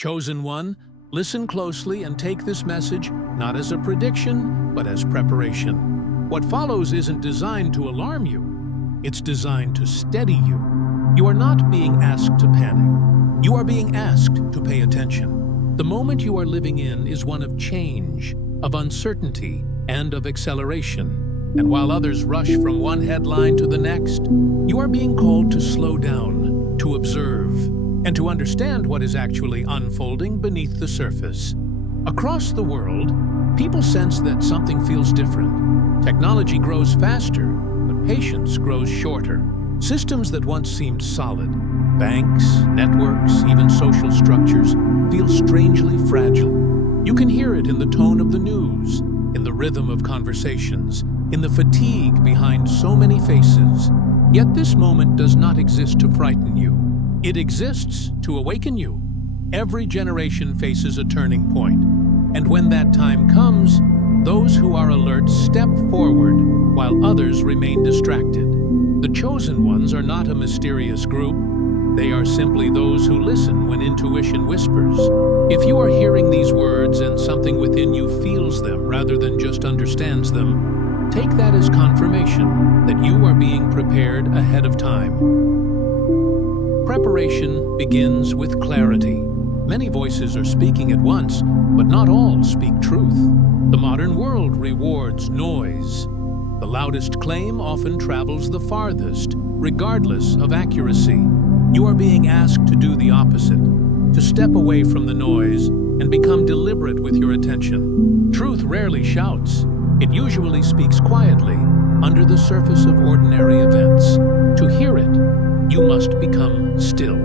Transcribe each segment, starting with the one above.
Chosen one, listen closely and take this message not as a prediction, but as preparation. What follows isn't designed to alarm you. It's designed to steady you. You are not being asked to panic. You are being asked to pay attention. The moment you are living in is one of change, of uncertainty, and of acceleration. And while others rush from one headline to the next, you are being called to slow down, to observe, and to understand what is actually unfolding beneath the surface. Across the world, people sense that something feels different. Technology grows faster, but patience grows shorter. Systems that once seemed solid, banks, networks, even social structures, feel strangely fragile. You can hear it in the tone of the news, in the rhythm of conversations, in the fatigue behind so many faces. Yet this moment does not exist to frighten you. It exists to awaken you. Every generation faces a turning point, and when that time comes, those who are alert step forward while others remain distracted. The chosen ones are not a mysterious group. They are simply those who listen when intuition whispers. If you are hearing these words and something within you feels them rather than just understands them, take that as confirmation that you are being prepared ahead of time. Preparation begins with clarity. Many voices are speaking at once, but not all speak truth. The modern world rewards noise. The loudest claim often travels the farthest, regardless of accuracy. You are being asked to do the opposite, to step away from the noise and become deliberate with your attention. Truth rarely shouts. It usually speaks quietly, under the surface of ordinary events. To hear it, you must become still.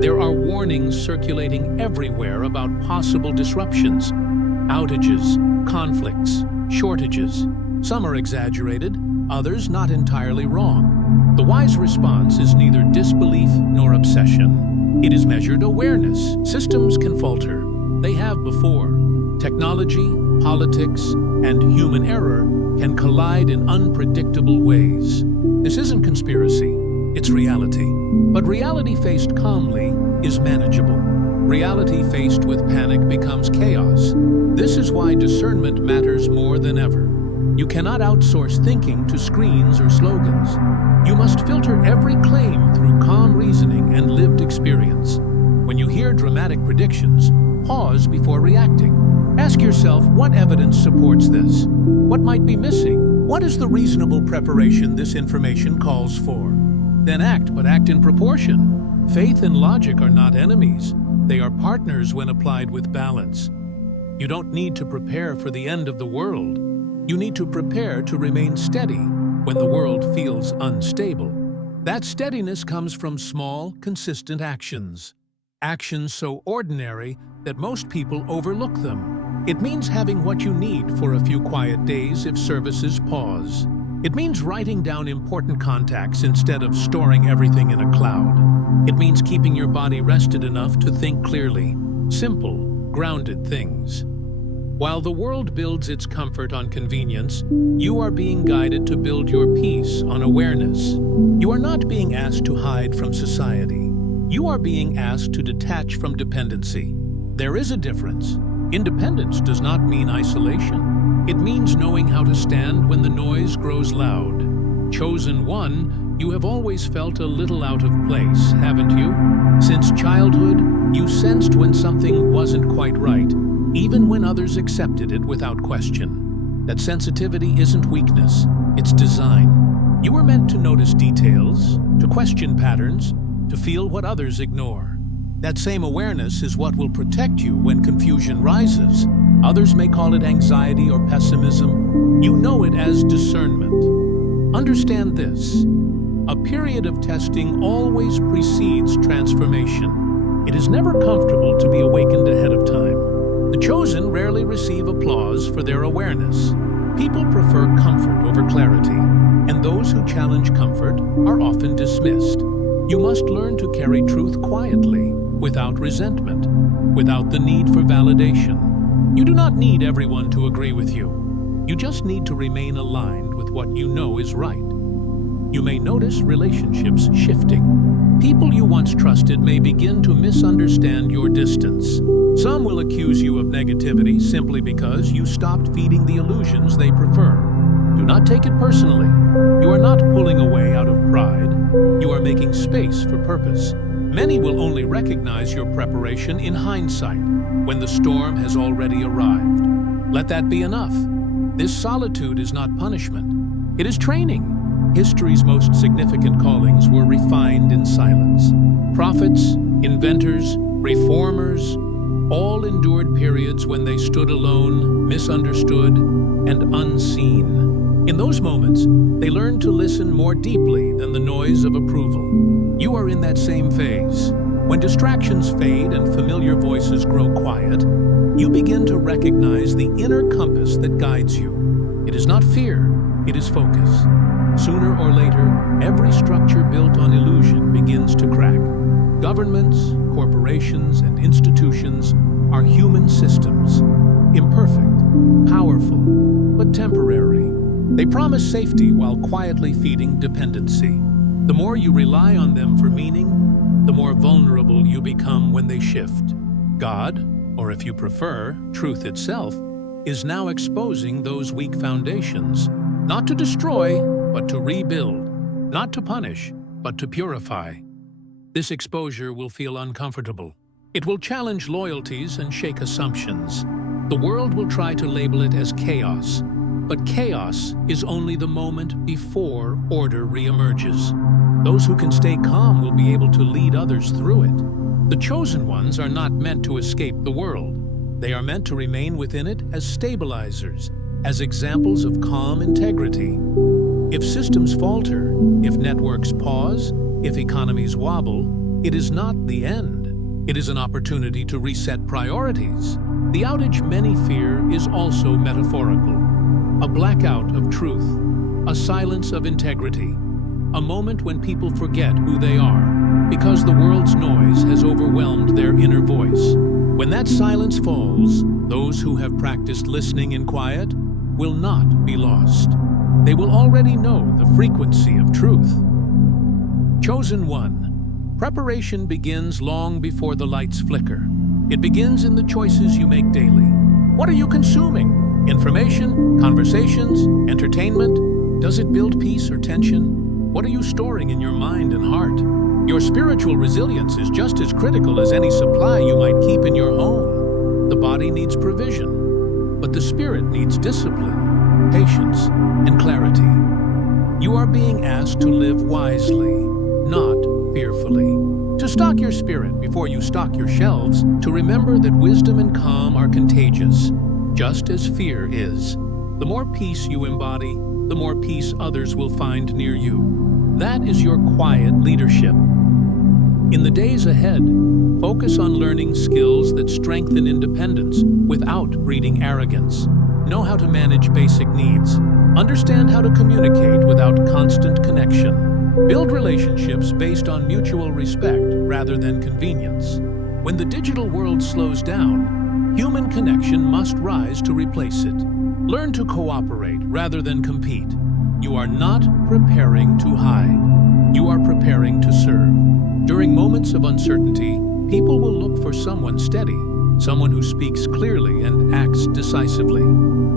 There are warnings circulating everywhere about possible disruptions, outages, conflicts, shortages. Some are exaggerated, others not entirely wrong. The wise response is neither disbelief nor obsession. It is measured awareness. Systems can falter. They have before. Technology, politics, and human error can collide in unpredictable ways. This isn't conspiracy. It's reality. But reality faced calmly is manageable. Reality faced with panic becomes chaos. This is why discernment matters more than ever. You cannot outsource thinking to screens or slogans. You must filter every claim through calm reasoning and lived experience. When you hear dramatic predictions, pause before reacting. Ask yourself what evidence supports this. What might be missing? What is the reasonable preparation this information calls for? Then act, but act in proportion. Faith and logic are not enemies. They are partners when applied with balance. You don't need to prepare for the end of the world. You need to prepare to remain steady when the world feels unstable. That steadiness comes from small, consistent actions. Actions so ordinary that most people overlook them. It means having what you need for a few quiet days if services pause. It means writing down important contacts instead of storing everything in a cloud. It means keeping your body rested enough to think clearly. Simple, grounded things. While the world builds its comfort on convenience, you are being guided to build your peace on awareness. You are not being asked to hide from society. You are being asked to detach from dependency. There is a difference. Independence does not mean isolation. It means knowing how to stand when the noise grows loud. Chosen one, you have always felt a little out of place, haven't you? Since childhood, you sensed when something wasn't quite right, even when others accepted it without question. That sensitivity isn't weakness, it's design. You were meant to notice details, to question patterns, to feel what others ignore. That same awareness is what will protect you when confusion rises. Others may call it anxiety or pessimism. You know it as discernment. Understand this. A period of testing always precedes transformation. It is never comfortable to be awakened ahead of time. The chosen rarely receive applause for their awareness. People prefer comfort over clarity, and those who challenge comfort are often dismissed. You must learn to carry truth quietly, without resentment, without the need for validation. You do not need everyone to agree with you. You just need to remain aligned with what you know is right. You may notice relationships shifting. People you once trusted may begin to misunderstand your distance. Some will accuse you of negativity simply because you stopped feeding the illusions they prefer. Do not take it personally. You are not pulling away out of pride. You are making space for purpose. Many will only recognize your preparation in hindsight, when the storm has already arrived. Let that be enough. This solitude is not punishment. It is training. History's most significant callings were refined in silence. Prophets, inventors, reformers, all endured periods when they stood alone, misunderstood, and unseen. In those moments, they learned to listen more deeply than the noise of approval. You are in that same phase. When distractions fade and familiar voices grow quiet, you begin to recognize the inner compass that guides you. It is not fear, it is focus. Sooner or later, every structure built on illusion begins to crack. Governments, corporations, and institutions are human systems, imperfect, powerful, but temporary. They promise safety while quietly feeding dependency. The more you rely on them for meaning, the more vulnerable you become when they shift. God, or if you prefer, truth itself, is now exposing those weak foundations, not to destroy, but to rebuild, not to punish, but to purify. This exposure will feel uncomfortable. It will challenge loyalties and shake assumptions. The world will try to label it as chaos, but chaos is only the moment before order reemerges. Those who can stay calm will be able to lead others through it. The chosen ones are not meant to escape the world. They are meant to remain within it as stabilizers, as examples of calm integrity. If systems falter, if networks pause, if economies wobble, it is not the end. It is an opportunity to reset priorities. The outage many fear is also metaphorical. A blackout of truth, a silence of integrity, a moment when people forget who they are, because the world's noise has overwhelmed their inner voice. When that silence falls, those who have practiced listening in quiet will not be lost. They will already know the frequency of truth. Chosen one. Preparation begins long before the lights flicker. It begins in the choices you make daily. What are you consuming? Information, conversations, entertainment? Does it build peace or tension? What are you storing in your mind and heart? Your spiritual resilience is just as critical as any supply you might keep in your home. The body needs provision, but the spirit needs discipline, patience, and clarity. You are being asked to live wisely, not fearfully. To stock your spirit before you stock your shelves, to remember that wisdom and calm are contagious, just as fear is. The more peace you embody, the more peace others will find near you. That is your quiet leadership. In the days ahead, focus on learning skills that strengthen independence without breeding arrogance. Know how to manage basic needs. Understand how to communicate without constant connection. Build relationships based on mutual respect rather than convenience. When the digital world slows down, human connection must rise to replace it. Learn to cooperate rather than compete. You are not preparing to hide. You are preparing to serve. During moments of uncertainty, people will look for someone steady, someone who speaks clearly and acts decisively.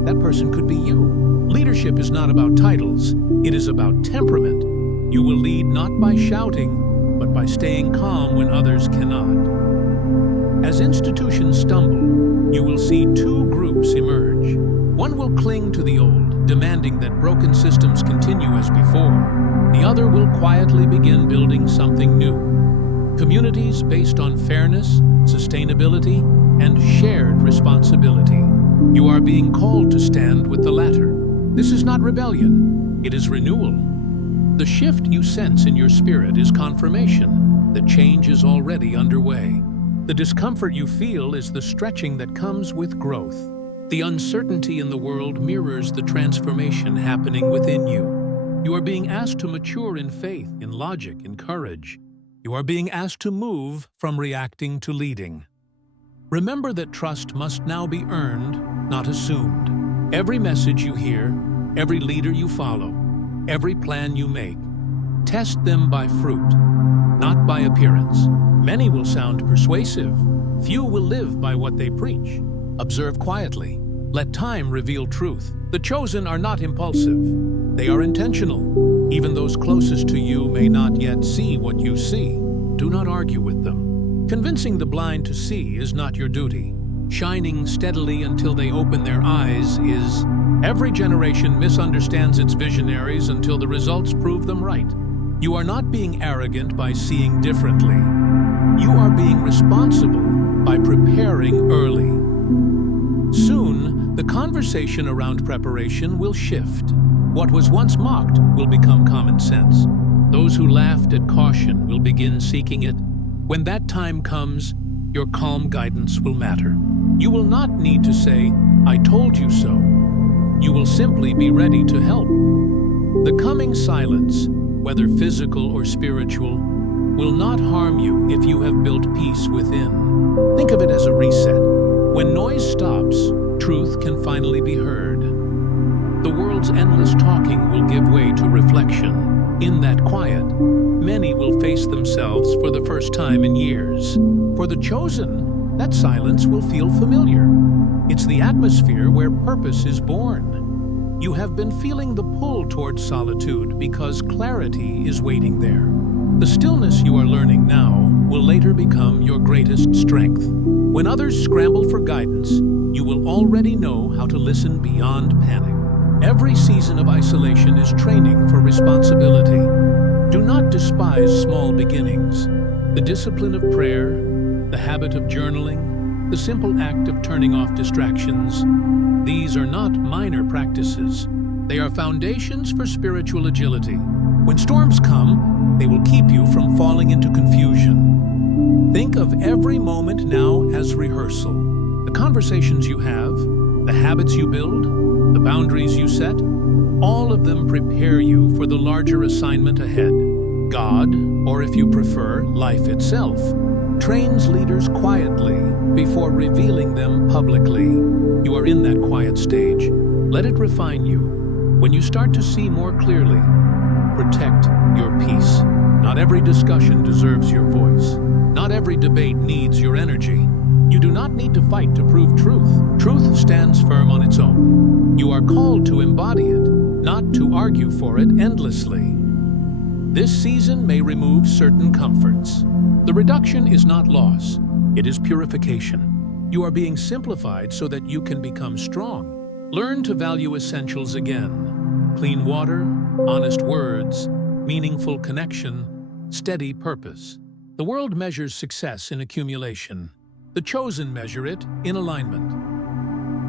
That person could be you. Leadership is not about titles, it is about temperament. You will lead not by shouting, but by staying calm when others cannot. As institutions stumble, you will see two groups emerge. One will cling to the old, demanding that broken systems continue as before. The other will quietly begin building something new. Communities based on fairness, sustainability, and shared responsibility. You are being called to stand with the latter. This is not rebellion, it is renewal. The shift you sense in your spirit is confirmation that change is already underway. The discomfort you feel is the stretching that comes with growth. The uncertainty in the world mirrors the transformation happening within you. You are being asked to mature in faith, in logic, in courage. You are being asked to move from reacting to leading. Remember that trust must now be earned, not assumed. Every message you hear, every leader you follow, every plan you make, Test them by fruit, not by appearance. Many will sound persuasive. Few will live by what they preach. Observe quietly. Let time reveal truth. The chosen are not impulsive. They are intentional. Even those closest to you may not yet see what you see. Do not argue with them. Convincing the blind to see is not your duty. Shining steadily until they open their eyes is. Every generation misunderstands its visionaries until the results prove them right. You are not being arrogant by seeing differently. You are being responsible by preparing early. Soon, the conversation around preparation will shift. What was once mocked will become common sense. Those who laughed at caution will begin seeking it. When that time comes, your calm guidance will matter. You will not need to say, "I told you so." You will simply be ready to help. The coming silence, whether physical or spiritual, will not harm you if you have built peace within. Think of it as a reset. When noise stops, truth can finally be heard. The world's endless talking will give way to reflection. In that quiet, many will face themselves for the first time in years. For the chosen, that silence will feel familiar. It's the atmosphere where purpose is born. You have been feeling the pull towards solitude because clarity is waiting there. The stillness you are learning now will later become your greatest strength. When others scramble for guidance, you will already know how to listen beyond panic. Every season of isolation is training for responsibility. Do not despise small beginnings. The discipline of prayer, the habit of journaling, the simple act of turning off distractions, these are not minor practices. They are foundations for spiritual agility. When storms come, they will keep you from falling into confusion. Think of every moment now as rehearsal. The conversations you have, the habits you build, the boundaries you set, all of them prepare you for the larger assignment ahead. God, or if you prefer, life itself, trains leaders quietly before revealing them publicly. You are in that quiet stage. Let it refine you. When you start to see more clearly, protect your peace. Not every discussion deserves your voice. Not every debate needs your energy. You do not need to fight to prove truth. Truth stands firm on its own. You are called to embody it, not to argue for it endlessly. This season may remove certain comforts. The reduction is not loss, it is purification. You are being simplified so that you can become strong. Learn to value essentials again. Clean water, honest words, meaningful connection, steady purpose. The world measures success in accumulation. The chosen measure it in alignment.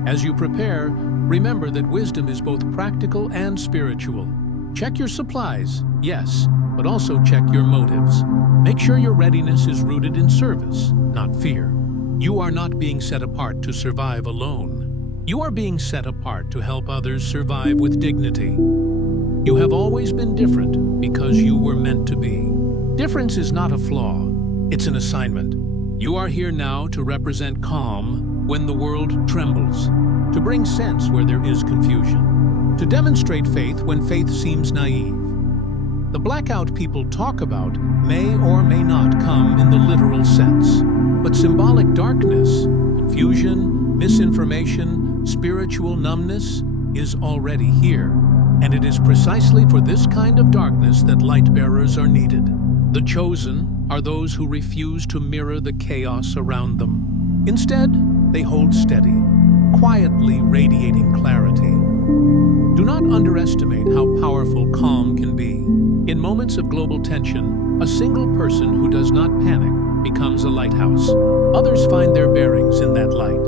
As you prepare, remember that wisdom is both practical and spiritual. Check your supplies, yes, but also check your motives. Make sure your readiness is rooted in service, not fear. You are not being set apart to survive alone. You are being set apart to help others survive with dignity. You have always been different because you were meant to be. Difference is not a flaw, it's an assignment. You are here now to represent calm when the world trembles, to bring sense where there is confusion, to demonstrate faith when faith seems naive. The blackout people talk about may or may not come in the literal sense, but symbolic darkness, confusion, misinformation, spiritual numbness is already here, and it is precisely for this kind of darkness that light bearers are needed. The chosen are those who refuse to mirror the chaos around them. Instead, they hold steady, quietly radiating clarity. Do not underestimate how powerful calm can be. In moments of global tension, a single person who does not panic becomes a lighthouse. Others find their bearings in that light.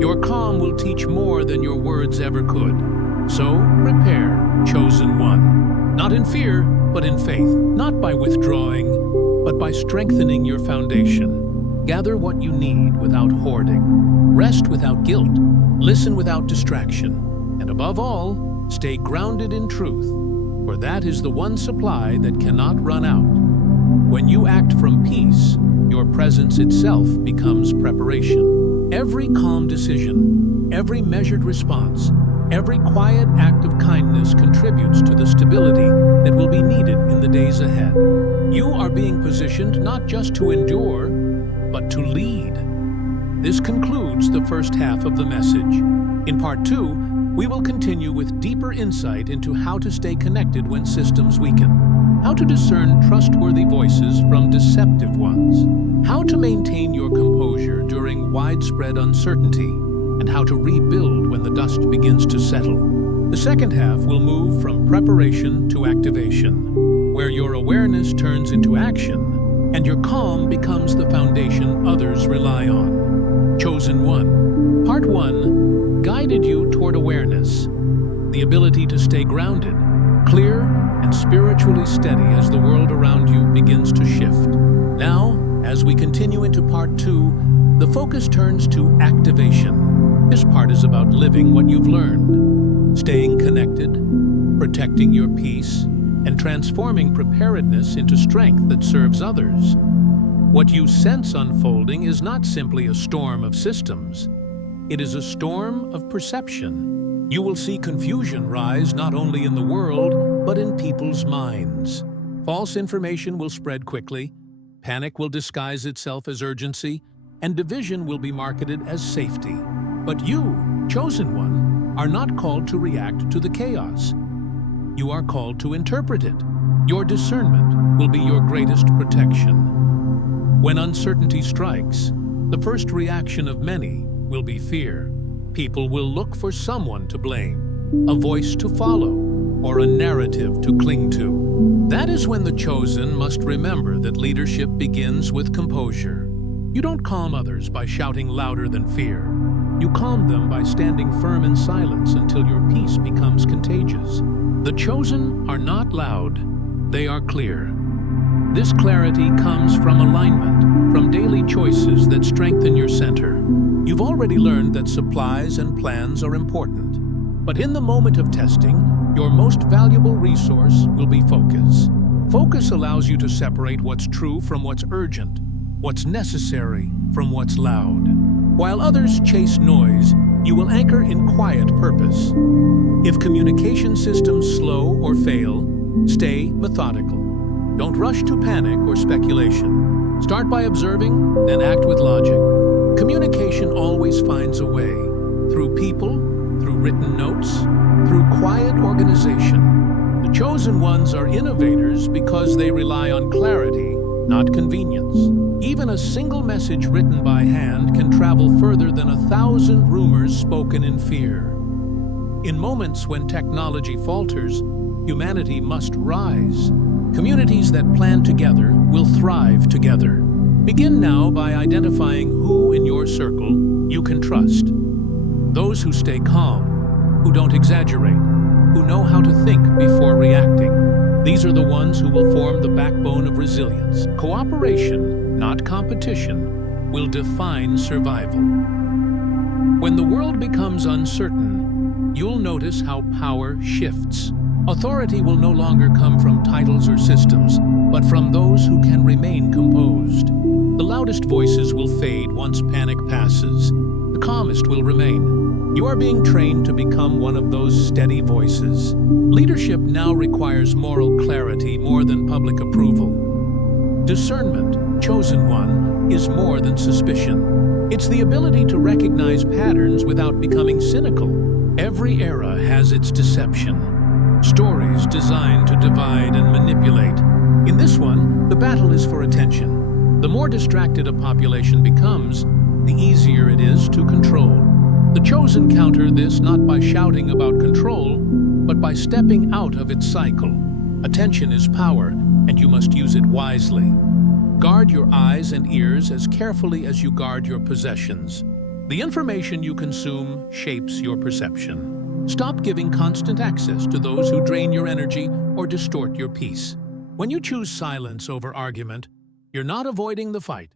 Your calm will teach more than your words ever could. So, prepare, chosen one. Not in fear, but in faith. Not by withdrawing, but by strengthening your foundation. Gather what you need without hoarding. Rest without guilt. Listen without distraction. And above all, stay grounded in truth, for that is the one supply that cannot run out. When you act from peace, your presence itself becomes preparation. Every calm decision, every measured response, Every quiet act of kindness contributes to the stability that will be needed in the days ahead. You are being positioned not just to endure, but to lead. This concludes the first half of the message. In part 2, we will continue with deeper insight into how to stay connected when systems weaken, how to discern trustworthy voices from deceptive ones, how to maintain your composure during widespread uncertainty, and how to rebuild when the dust begins to settle. The second half will move from preparation to activation, where your awareness turns into action and your calm becomes the foundation others rely on. Chosen One. Part 1 guided you toward awareness, the ability to stay grounded, clear, and spiritually steady as the world around you begins to shift. Now, as we continue into Part 2, the focus turns to activation. This part is about living what you've learned, staying connected, protecting your peace, and transforming preparedness into strength that serves others. What you sense unfolding is not simply a storm of systems. It is a storm of perception. You will see confusion rise not only in the world, but in people's minds. False information will spread quickly, panic will disguise itself as urgency, and division will be marketed as safety. But you, Chosen One, are not called to react to the chaos. You are called to interpret it. Your discernment will be your greatest protection. When uncertainty strikes, the first reaction of many will be fear. People will look for someone to blame, a voice to follow, or a narrative to cling to. That is when the chosen must remember that leadership begins with composure. You don't calm others by shouting louder than fear. You calm them by standing firm in silence until your peace becomes contagious. The chosen are not loud, they are clear. This clarity comes from alignment, from daily choices that strengthen your center. You've already learned that supplies and plans are important. But in the moment of testing, your most valuable resource will be focus. Focus allows you to separate what's true from what's urgent, what's necessary from what's loud. While others chase noise, you will anchor in quiet purpose. If communication systems slow or fail, stay methodical. Don't rush to panic or speculation. Start by observing, then act with logic. Communication always finds a way, through people, through written notes, through quiet organization. The chosen ones are innovators because they rely on clarity, not convenience. Even a single message written by hand can travel further than 1,000 rumors spoken in fear. In moments when technology falters, humanity must rise. Communities that plan together will thrive together. Begin now by identifying who in your circle you can trust. Those who stay calm, who don't exaggerate, who know how to think before reacting. These are the ones who will form the backbone of resilience. Cooperation, not competition, will define survival. When the world becomes uncertain, you'll notice how power shifts. Authority will no longer come from titles or systems, but from those who can remain composed. The loudest voices will fade once panic passes. The calmest will remain. You are being trained to become one of those steady voices. Leadership now requires moral clarity more than public approval. Discernment, Chosen One, is more than suspicion. It's the ability to recognize patterns without becoming cynical. Every era has its deception. Stories designed to divide and manipulate. In this one, the battle is for attention. The more distracted a population becomes, the easier it is to control. The chosen counter this not by shouting about control, but by stepping out of its cycle. Attention is power, and you must use it wisely. Guard your eyes and ears as carefully as you guard your possessions. The information you consume shapes your perception. Stop giving constant access to those who drain your energy or distort your peace. When you choose silence over argument, you're not avoiding the fight.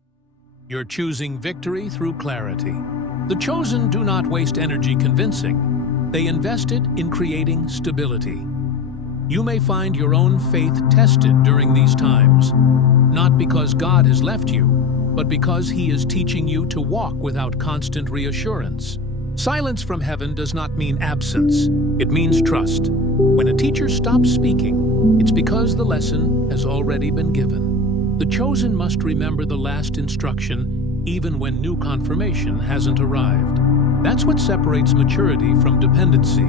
You're choosing victory through clarity. The chosen do not waste energy convincing. They invest it in creating stability. You may find your own faith tested during these times, not because God has left you, but because He is teaching you to walk without constant reassurance. Silence from heaven does not mean absence. It means trust. When a teacher stops speaking, it's because the lesson has already been given. The chosen must remember the last instruction even when new confirmation hasn't arrived. That's what separates maturity from dependency.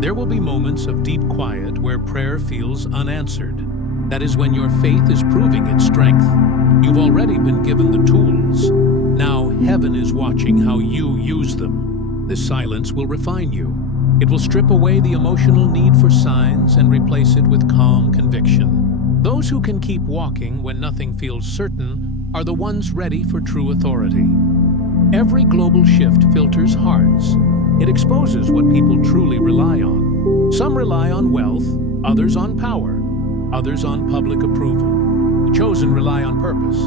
There will be moments of deep quiet where prayer feels unanswered. That is when your faith is proving its strength. You've already been given the tools. Now heaven is watching how you use them. This silence will refine you. It will strip away the emotional need for signs and replace it with calm conviction. Those who can keep walking when nothing feels certain are the ones ready for true authority. Every global shift filters hearts. It exposes what people truly rely on. Some rely on wealth, others on power, others on public approval. The chosen rely on purpose.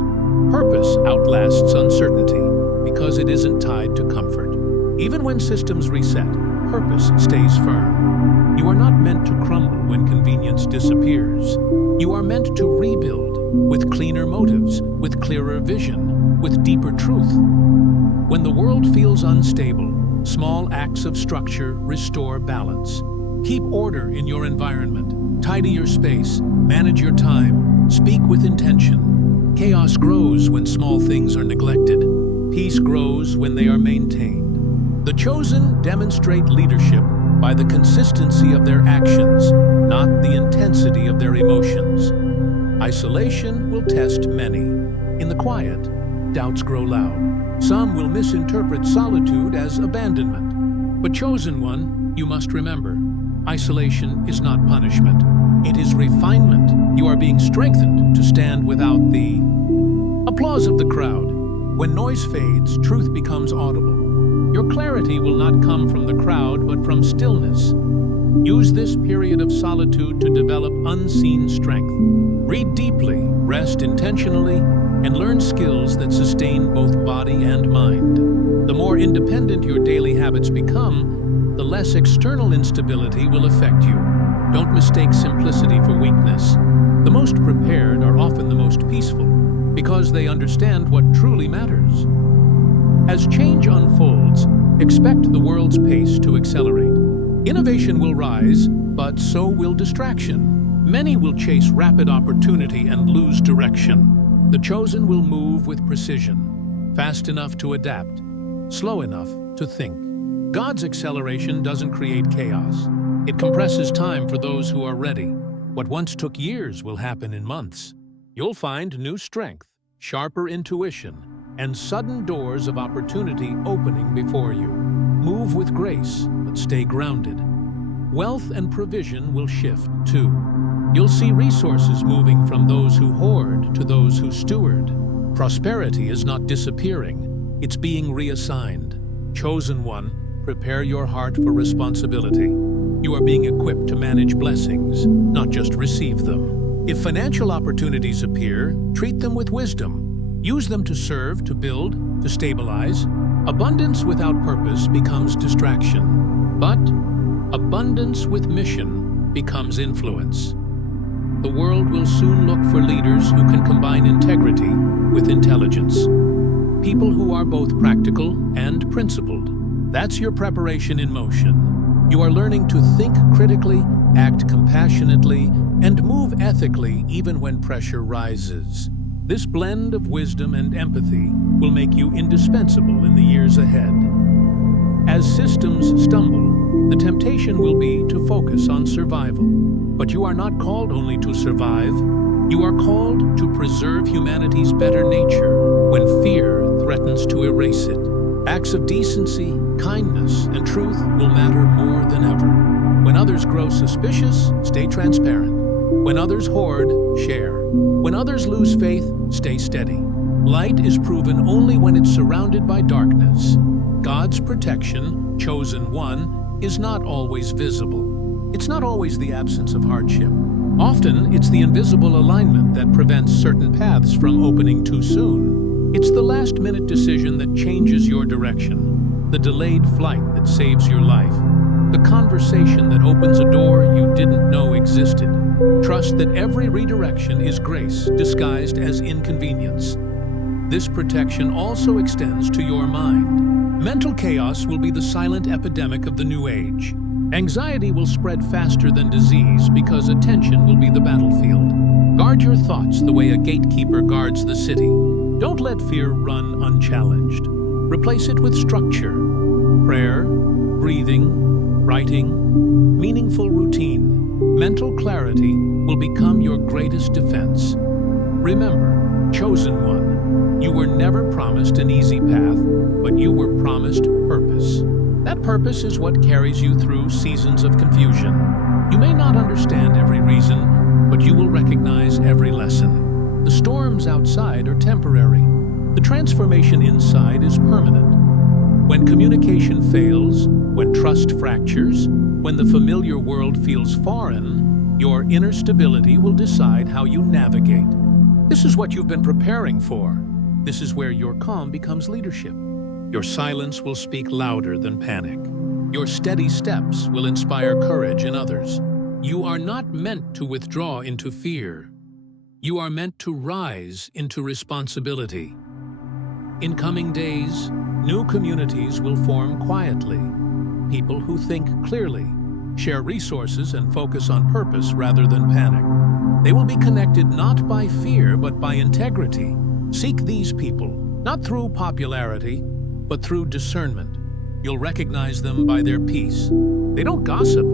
Purpose outlasts uncertainty because it isn't tied to comfort. Even when systems reset, purpose stays firm. You are not meant to crumble when convenience disappears. You are meant to rebuild with cleaner motives, with clearer vision, with deeper truth. When the world feels unstable, small acts of structure restore balance. Keep order in your environment. Tidy your space. Manage your time. Speak with intention. Chaos grows when small things are neglected. Peace grows when they are maintained. The chosen demonstrate leadership by the consistency of their actions, not the intensity of their emotions. Isolation will test many. In the quiet, doubts grow loud. Some will misinterpret solitude as abandonment. But chosen one, you must remember, isolation is not punishment. It is refinement. You are being strengthened to stand without the applause of the crowd. When noise fades, truth becomes audible. Your clarity will not come from the crowd, but from stillness. Use this period of solitude to develop unseen strength. Read deeply, rest intentionally, and learn skills that sustain both body and mind. The more independent your daily habits become, the less external instability will affect you. Don't mistake simplicity for weakness. The most prepared are often the most peaceful, because they understand what truly matters. As change unfolds, expect the world's pace to accelerate. Innovation will rise, but so will distraction. Many will chase rapid opportunity and lose direction. The chosen will move with precision, fast enough to adapt, slow enough to think. God's acceleration doesn't create chaos. It compresses time for those who are ready. What once took years will happen in months. You'll find new strength, sharper intuition, and sudden doors of opportunity opening before you. Move with grace, but stay grounded. Wealth and provision will shift, too. You'll see resources moving from those who hoard to those who steward. Prosperity is not disappearing, it's being reassigned. Chosen one, prepare your heart for responsibility. You are being equipped to manage blessings, not just receive them. If financial opportunities appear, treat them with wisdom. Use them to serve, to build, to stabilize. Abundance without purpose becomes distraction, but abundance with mission becomes influence. The world will soon look for leaders who can combine integrity with intelligence. People who are both practical and principled. That's your preparation in motion. You are learning to think critically, act compassionately, and move ethically even when pressure rises. This blend of wisdom and empathy will make you indispensable in the years ahead. As systems stumble, the temptation will be to focus on survival. But you are not called only to survive. You are called to preserve humanity's better nature when fear threatens to erase it. Acts of decency, kindness, and truth will matter more than ever. When others grow suspicious, stay transparent. When others hoard, share. When others lose faith, stay steady. Light is proven only when it's surrounded by darkness. God's protection, chosen one, is not always visible. It's not always the absence of hardship. Often, it's the invisible alignment that prevents certain paths from opening too soon. It's the last-minute decision that changes your direction, the delayed flight that saves your life, the conversation that opens a door you didn't know existed. Trust that every redirection is grace disguised as inconvenience. This protection also extends to your mind. Mental chaos will be the silent epidemic of the new age. Anxiety will spread faster than disease because attention will be the battlefield. Guard your thoughts the way a gatekeeper guards the city. Don't let fear run unchallenged. Replace it with structure, prayer, breathing, writing, meaningful routine. Mental clarity will become your greatest defense. Remember, chosen one, you were never promised an easy path, but you were promised purpose. That purpose is what carries you through seasons of confusion. You may not understand every reason, but you will recognize every lesson. The storms outside are temporary. The transformation inside is permanent. When communication fails, when trust fractures, when the familiar world feels foreign, your inner stability will decide how you navigate. This is what you've been preparing for. This is where your calm becomes leadership. Your silence will speak louder than panic. Your steady steps will inspire courage in others. You are not meant to withdraw into fear. You are meant to rise into responsibility. In coming days, new communities will form quietly. People who think clearly, share resources, and focus on purpose rather than panic. They will be connected not by fear, but by integrity. Seek these people, not through popularity, but through discernment. You'll recognize them by their peace. They don't gossip.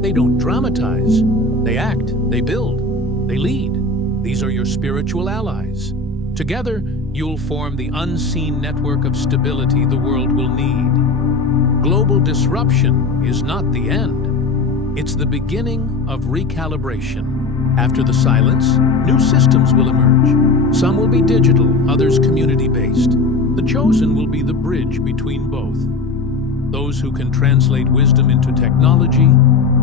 They don't dramatize. They act. They build. They lead. These are your spiritual allies. Together, you'll form the unseen network of stability the world will need. Global disruption is not the end. It's the beginning of recalibration. After the silence, new systems will emerge. Some will be digital, others community-based. The chosen will be the bridge between both. Those who can translate wisdom into technology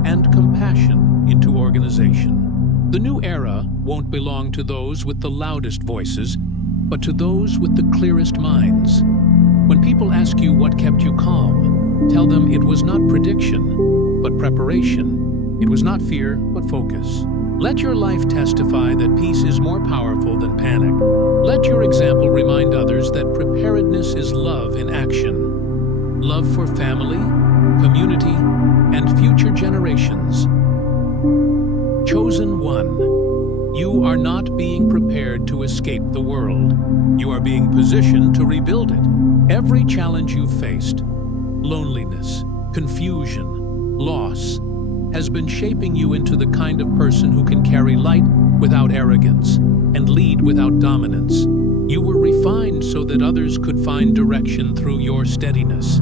and compassion into organization. The new era won't belong to those with the loudest voices, but to those with the clearest minds. When people ask you what kept you calm, tell them it was not prediction, but preparation. It was not fear, but focus. Let your life testify that peace is more powerful than panic. Let your example remind others that preparedness is love in action. Love for family, community, and future generations. Chosen one, you are not being prepared to escape the world. You are being positioned to rebuild it. Every challenge you've faced, loneliness, confusion, loss, has been shaping you into the kind of person who can carry light without arrogance and lead without dominance. You were refined so that others could find direction through your steadiness.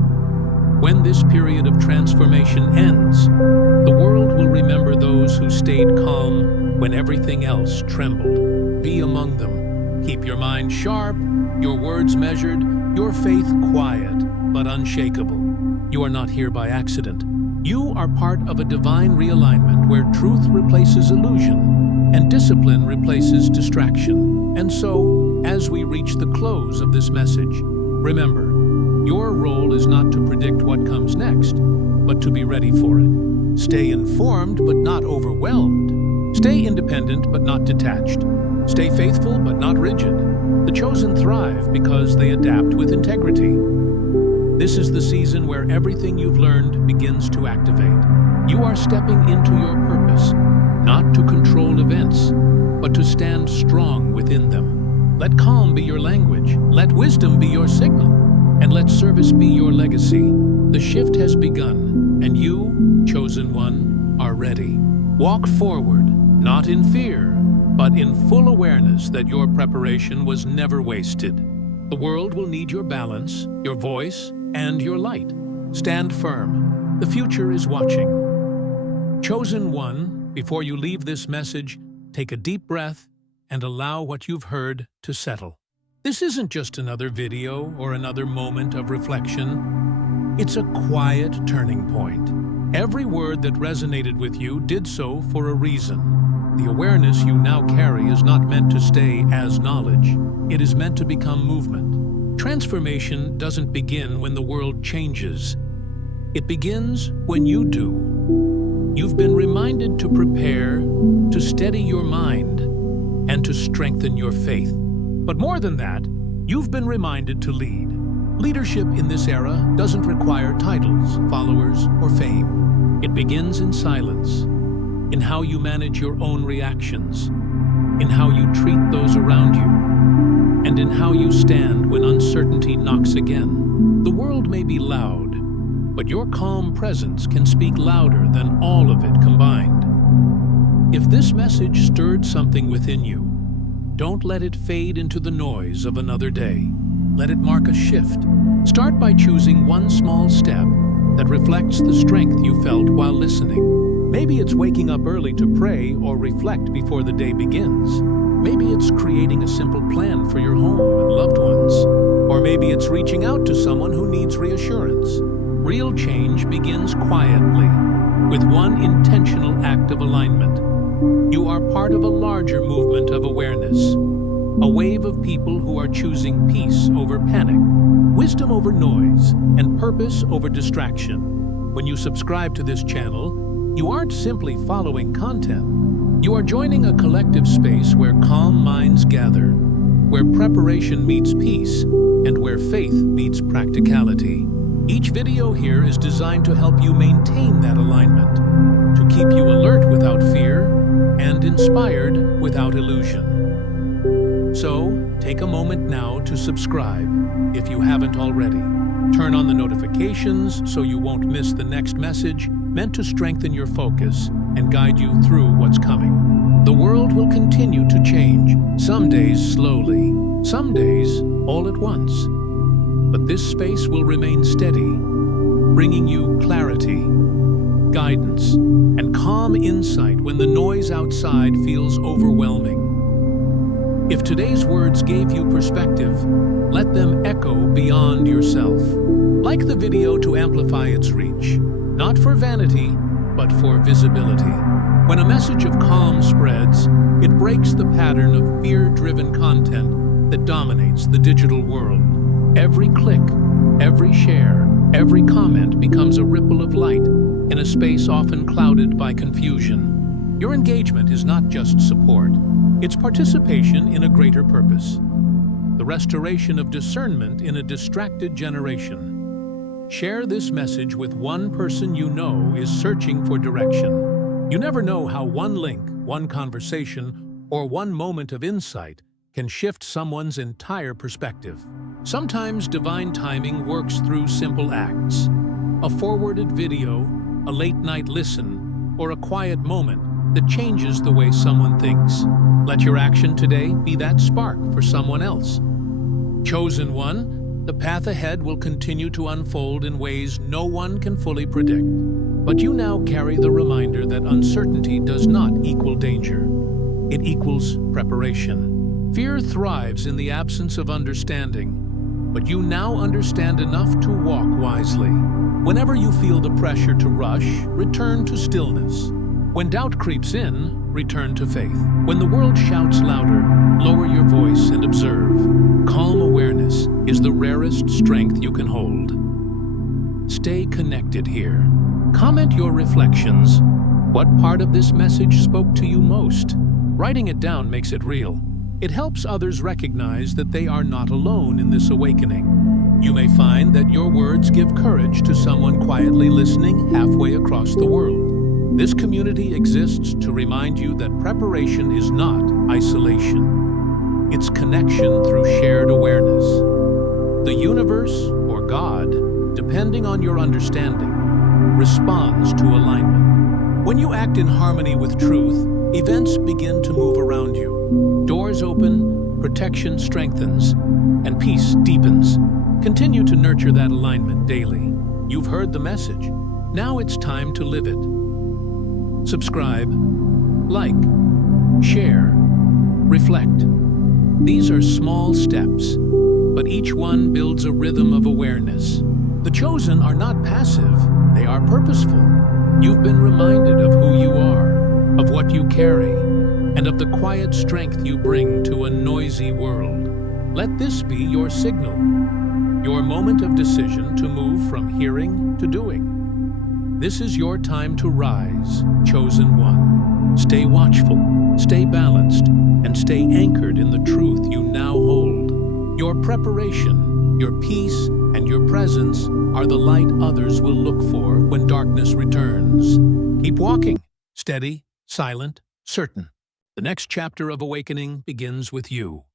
When this period of transformation ends, the world will remember those who stayed calm when everything else trembled. Be among them. Keep your mind sharp, your words measured, your faith quiet but unshakable. You are not here by accident. You are part of a divine realignment where truth replaces illusion and discipline replaces distraction. And so, as we reach the close of this message, remember, your role is not to predict what comes next, but to be ready for it. Stay informed but not overwhelmed. Stay independent but not detached. Stay faithful but not rigid. The chosen thrive because they adapt with integrity. This is the season where everything you've learned begins to activate. You are stepping into your purpose, not to control events, but to stand strong within them. Let calm be your language, let wisdom be your signal, and let service be your legacy. The shift has begun, and you, chosen one, are ready. Walk forward, not in fear, but in full awareness that your preparation was never wasted. The world will need your balance, your voice, and your light. Stand firm. The future is watching. Chosen one, before you leave this message, take a deep breath and allow what you've heard to settle. This isn't just another video or another moment of reflection. It's a quiet turning point. Every word that resonated with you did so for a reason. The awareness you now carry is not meant to stay as knowledge. It is meant to become movement. Transformation doesn't begin when the world changes. It begins when you do. You've been reminded to prepare, to steady your mind, and to strengthen your faith. But more than that, you've been reminded to lead. Leadership in this era doesn't require titles, followers, or fame. It begins in silence, in how you manage your own reactions, in how you treat those around you, and in how you stand when uncertainty knocks again. The world may be loud, but your calm presence can speak louder than all of it combined. If this message stirred something within you, don't let it fade into the noise of another day. Let it mark a shift. Start by choosing one small step that reflects the strength you felt while listening. Maybe it's waking up early to pray or reflect before the day begins. Maybe it's creating a simple plan for your home and loved ones. Or maybe it's reaching out to someone who needs reassurance. Real change begins quietly, with one intentional act of alignment. You are part of a larger movement of awareness. A wave of people who are choosing peace over panic, wisdom over noise, and purpose over distraction. When you subscribe to this channel, you aren't simply following content. You are joining a collective space where calm minds gather, where preparation meets peace, and where faith meets practicality. Each video here is designed to help you maintain that alignment, to keep you alert without fear and inspired without illusion. So, take a moment now to subscribe if you haven't already. Turn on the notifications so you won't miss the next message meant to strengthen your focus and guide you through what's coming. The world will continue to change, some days slowly, some days all at once. But this space will remain steady, bringing you clarity, guidance, and calm insight when the noise outside feels overwhelming. If today's words gave you perspective, let them echo beyond yourself. Like the video to amplify its reach, not for vanity, but for visibility. When a message of calm spreads, it breaks the pattern of fear-driven content that dominates the digital world. Every click, every share, every comment becomes a ripple of light in a space often clouded by confusion. Your engagement is not just support. It's participation in a greater purpose, the restoration of discernment in a distracted generation. Share this message with one person you know is searching for direction. You never know how one link, one conversation, or one moment of insight can shift someone's entire perspective. Sometimes divine timing works through simple acts. A forwarded video, a late-night listen, or a quiet moment that changes the way someone thinks. Let your action today be that spark for someone else. Chosen one, the path ahead will continue to unfold in ways no one can fully predict. But you now carry the reminder that uncertainty does not equal danger. It equals preparation. Fear thrives in the absence of understanding, but you now understand enough to walk wisely. Whenever you feel the pressure to rush, return to stillness. When doubt creeps in, return to faith. When the world shouts louder, lower your voice and observe. Calm awareness is the rarest strength you can hold. Stay connected here. Comment your reflections. What part of this message spoke to you most? Writing it down makes it real. It helps others recognize that they are not alone in this awakening. You may find that your words give courage to someone quietly listening halfway across the world. This community exists to remind you that preparation is not isolation. It's connection through shared awareness. The universe, or God, depending on your understanding, responds to alignment. When you act in harmony with truth, events begin to move around you. Doors open, protection strengthens, and peace deepens. Continue to nurture that alignment daily. You've heard the message. Now it's time to live it. Subscribe, like, share, reflect. These are small steps, but each one builds a rhythm of awareness. The chosen are not passive, they are purposeful. You've been reminded of who you are, of what you carry, and of the quiet strength you bring to a noisy world. Let this be your signal, your moment of decision to move from hearing to doing. This is your time to rise, chosen one. Stay watchful, stay balanced, and stay anchored in the truth you now hold. Your preparation, your peace, and and your presence are the light others will look for when darkness returns. Keep walking, steady, silent, certain. The next chapter of awakening begins with you.